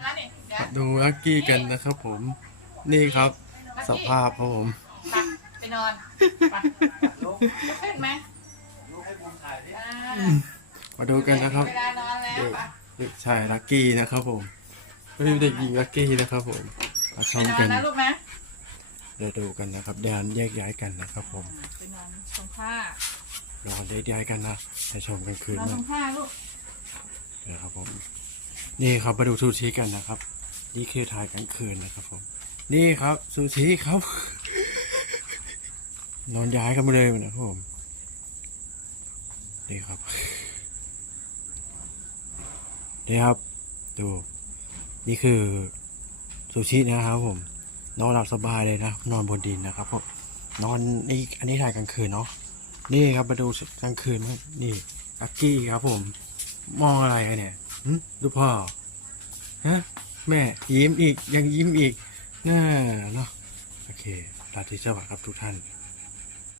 แล้วนี่เดี๋ยวดูลักกี้กันนะครับผม นี่ครับ สภาพครับผม ไปไปนอนไปลุกขึ้นไหมลูกให้บุมถ่ายดิอ่ามาดูกันนะครับเวลานอนแล้วเด็กไปเด็กชายลักกี้นะครับผมไม่ใช่เด็กหญิงลักกี้นะครับผมมาชไปมนอกันนนะลูกนะเดี๋ยวดูกันนะครับเดินแยกย้ายกันนะครับผมไปนอนตรงผ้านอนแยกย้ายกันนะไปชมกันคืนนอนตนะรงผ้าลูกนะครับผม นี่ครับมาดูซูชิกันนะครับ นี่คือถ่ายกลางคืนนะครับผม นี่ครับซูชิครับ นอนย้ายกันมาเลยนะครับผม นี่ครับ นี่ครับ ดู นี่คือซูชินะครับผม นอนหลับสบายเลยนะ นอนบนดินนะครับผม นอนนี่อันนี้ถ่ายกลางคืนเนาะ นี่ครับมาดูกลางคืนนี่ลักกี้ครับผม มองอะไรเนี่ย ดูพ่อฮะแม่ยิ้มอีกยังยิ้มอีกน่าเนาะโอเคราตรีสวัสดิ์ครับทุกท่าน